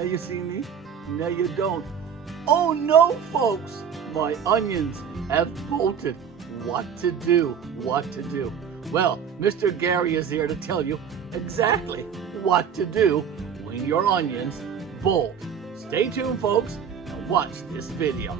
Now you see me, now you don't. Oh no, folks, my onions have bolted. What to do, what to do. Well, Mr. Garry is here to tell you exactly what to do when your onions bolt. Stay tuned, folks, and watch this video.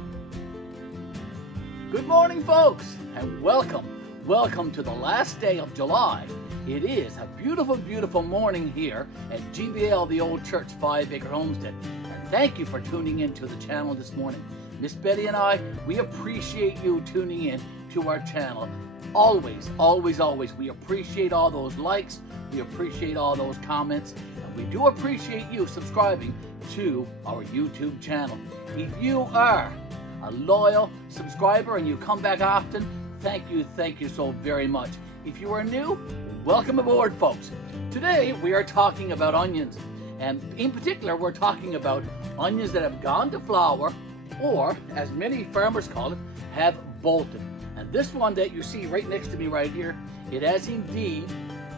Good morning, folks, and welcome to the last day of July. It is a beautiful, beautiful morning here at GBL, the Old Church 5-Acre Homestead. And thank you for tuning in to the channel this morning. Miss Betty and I, we appreciate you tuning in to our channel. Always, always, always. We appreciate all those likes. We appreciate all those comments. And we do appreciate you subscribing to our YouTube channel. If you are a loyal subscriber and you come back often, thank you so very much. If you are new, welcome aboard, folks. Today we are talking about onions, and in particular we're talking about onions that have gone to flower, or as many farmers call it, have bolted. And this one that you see right next to me right here, it has indeed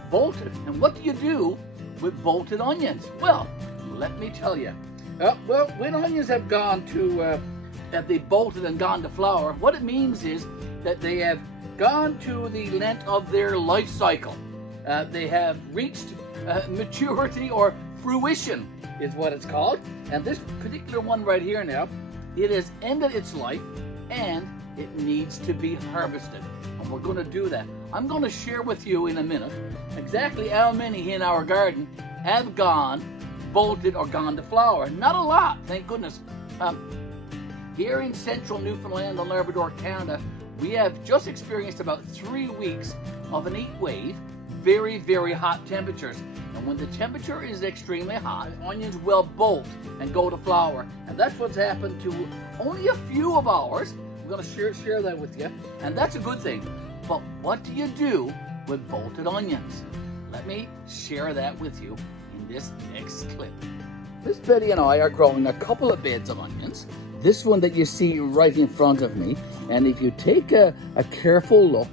bolted. And what do you do with bolted onions? Well, let me tell you. Well, when onions have gone to that they bolted and gone to flower, what it means is that they have gone to the length of their life cycle. They have reached maturity, or fruition is what it's called. And this particular one right here now, it has ended its life and it needs to be harvested. And we're going to do that. I'm going to share with you in a minute exactly how many in our garden have gone, bolted, or gone to flower. Not a lot, thank goodness. Here in central Newfoundland and Labrador, Canada, we have just experienced about 3 weeks of an heat wave, very, very hot temperatures. And when the temperature is extremely hot, onions will bolt and go to flower. And that's what's happened to only a few of ours. I'm going to share that with you, and that's a good thing. But what do you do with bolted onions? Let me share that with you in this next clip. Miss Betty and I are growing a couple of beds of onions. This one that you see right in front of me, and if you take a careful look,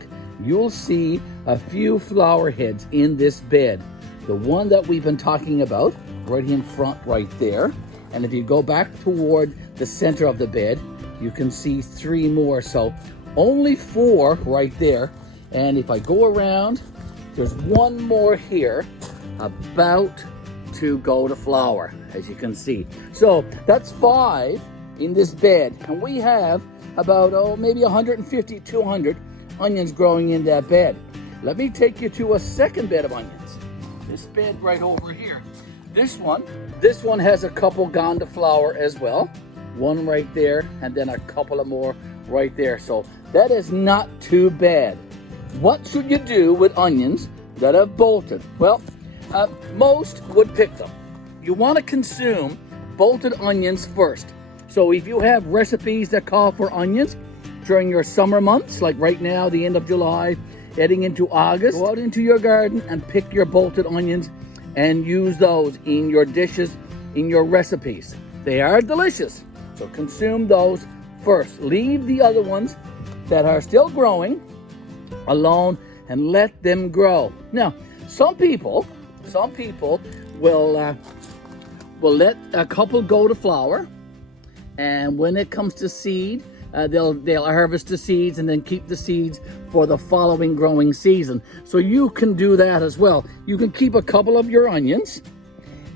you'll see a few flower heads in this bed. The one that we've been talking about right in front right there, and if you go back toward the center of the bed, you can see 3 more, so only 4 right there. And if I go around, there's 1 more here about to go to flower, as you can see. So that's 5 in this bed, and we have about maybe 150, 200 onions growing in that bed. Let me take you to a second bed of onions. This bed right over here. This one has a couple gone to flower as well. 1 right there, and then a couple of more right there. So that is not too bad. What should you do with onions that have bolted? Well, most would pick them. You want to consume bolted onions first. So if you have recipes that call for onions during your summer months, like right now, the end of July, heading into August, go out into your garden and pick your bolted onions and use those in your dishes, in your recipes. They are delicious, so consume those first. Leave the other ones that are still growing alone and let them grow. Now, some people will let a couple go to flower, and when it comes to seed, they'll harvest the seeds and then keep the seeds for the following growing season. So you can do that as well. You can keep a couple of your onions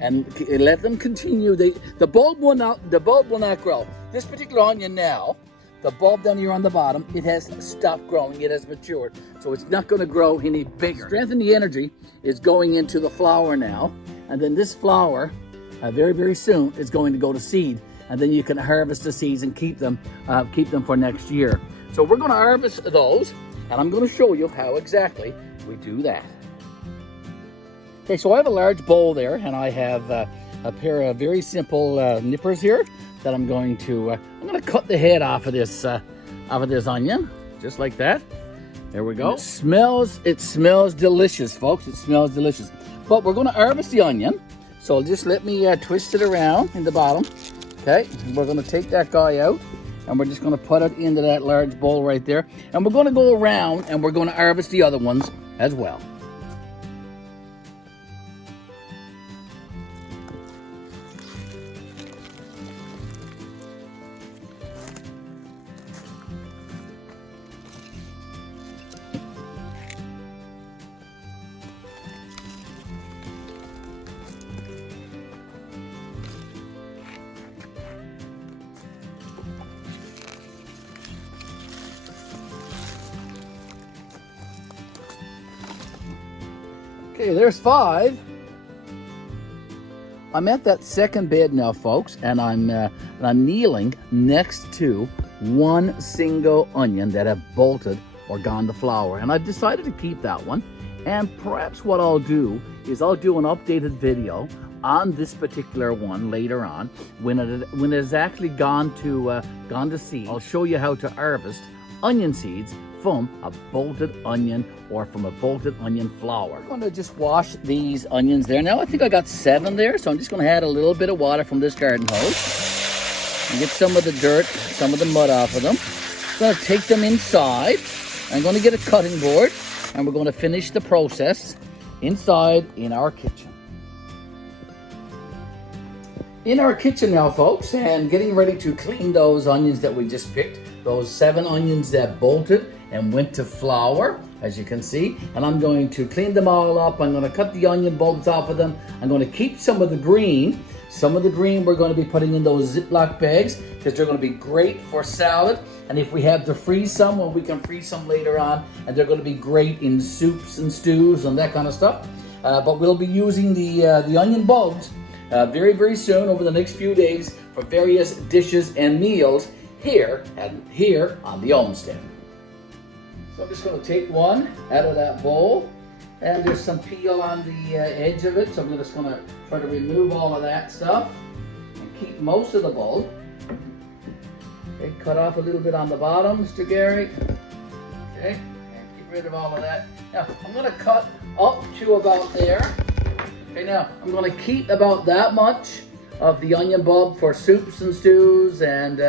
and let them continue. The bulb will not grow. This particular onion now, the bulb down here on the bottom, it has stopped growing. It has matured, so it's not going to grow any bigger. Strength and the energy is going into the flower now, and then this flower, very, very soon, is going to go to seed. And then you can harvest the seeds and keep them for next year. So we're going to harvest those, and I'm going to show you how exactly we do that. Okay, so I have a large bowl there, and I have a pair of very simple nippers here that I'm going to cut the head off of this onion, just like that. There we go. It smells delicious, folks. It smells delicious. But we're going to harvest the onion, so just let me twist it around in the bottom. Okay, we're going to take that guy out, and we're just going to put it into that large bowl right there. And we're going to go around, and we're going to harvest the other ones as well. Okay, there's 5. I'm at that second bed now, folks, and I'm kneeling next to one single onion that have bolted or gone to flower, and I've decided to keep that one. And perhaps what I'll do is I'll do an updated video on this particular one later on when it has actually gone to seed. I'll show you how to harvest onion seeds from a bolted onion or from a bolted onion flower. I'm going to just wash these onions there. Now I think I got 7 there, so I'm just going to add a little bit of water from this garden hose and get some of the dirt, some of the mud off of them. I'm going to take them inside. I'm going to get a cutting board and we're going to finish the process inside in our kitchen. In our kitchen now, folks, and getting ready to clean those onions that we just picked. Those 7 onions that bolted and went to flower, as you can see. And I'm going to clean them all up. I'm going to cut the onion bulbs off of them. I'm going to keep some of the green. Some of the green we're going to be putting in those Ziploc bags because they're going to be great for salad. And if we have to freeze some, well, we can freeze some later on. And they're going to be great in soups and stews and that kind of stuff. But we'll be using the onion bulbs very, very soon over the next few days for various dishes and meals here on the Homestead. So I'm just going to take one out of that bowl, and there's some peel on the edge of it, so I'm just going to try to remove all of that stuff and keep most of the bulb. Okay, cut off a little bit on the bottom, Mr. Garry. Okay, and get rid of all of that. Now I'm going to cut up to about there. Okay, now I'm going to keep about that much of the onion bulb for soups and stews, and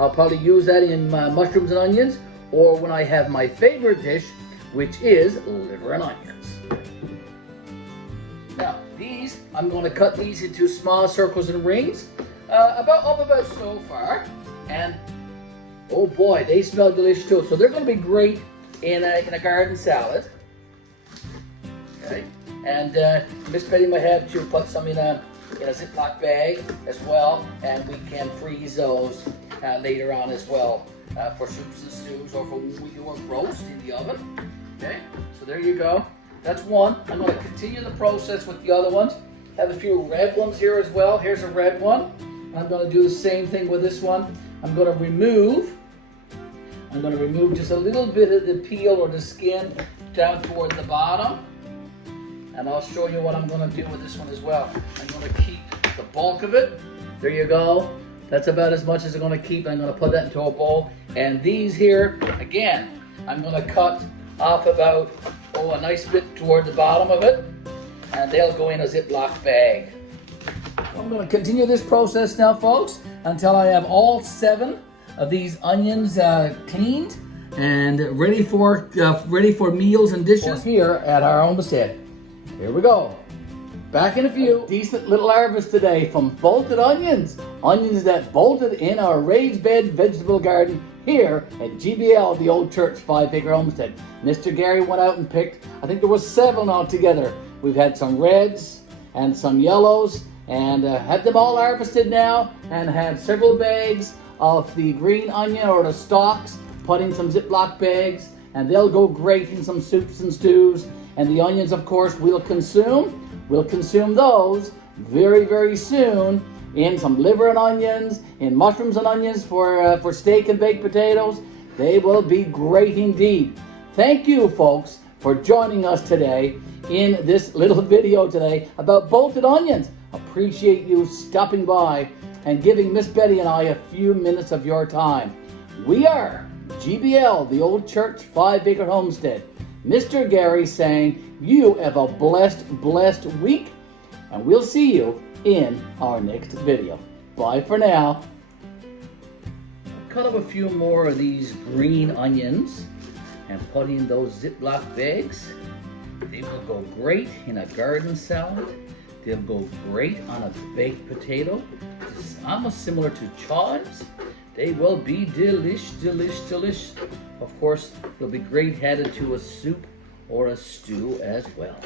I'll probably use that in mushrooms and onions, or when I have my favorite dish, which is liver and onions. Now, these, I'm going to cut these into small circles and rings, about so far, and oh boy, they smell delicious too. So they're going to be great in a garden salad. Okay, and Miss Betty might have to put some in a Ziploc bag as well, and we can freeze those later on as well for soups and stews, or for when we do a roast in the oven. Okay, so there you go. That's one. I'm going to continue the process with the other ones. Have a few red ones here as well. Here's a red one. I'm going to do the same thing with this one. I'm going to remove just a little bit of the peel or the skin down toward the bottom. And I'll show you what I'm going to do with this one as well. I'm going to keep the bulk of it. There you go. That's about as much as I'm going to keep. I'm going to put that into a bowl. And these here, again, I'm going to cut off about, a nice bit toward the bottom of it. And they'll go in a Ziploc bag. I'm going to continue this process now, folks, until I have all 7 of these onions cleaned and ready for meals and dishes here at our homestead. Here we go. Back in a few. Decent little harvest today from bolted onions. Onions that bolted in our raised bed vegetable garden here at GBL, the Old Church 5-acre homestead. Mr. Garry went out and picked, I think there was 7 altogether. We've had some reds and some yellows, and had them all harvested now, and have several bags of the green onion or the stalks put in some Ziploc bags, and they'll go great in some soups and stews. And the onions, of course, we'll consume those very, very soon in some liver and onions, in mushrooms and onions for steak and baked potatoes. They will be great indeed. Thank you, folks, for joining us today in this little video today about bolted onions. Appreciate you stopping by and giving Miss Betty and I a few minutes of your time. We are GBL, the Old Church 5-acre homestead. Mr. Garry saying you have a blessed week, and we'll see you in our next video. Bye for now. Cut up a few more of these green onions and put in those Ziploc bags. They will go great in a garden salad. They'll go great on a baked potato. It's almost similar to chives. They will be delish. Of course, they'll be great added to a soup or a stew as well.